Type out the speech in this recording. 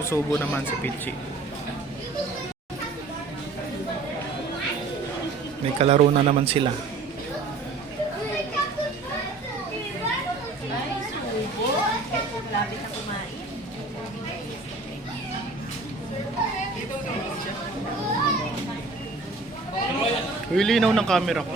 Usubo naman si Pichi. May kalaro na naman sila. Ay, subo. Lapit na kumain. Uy, linaw ng camera ko.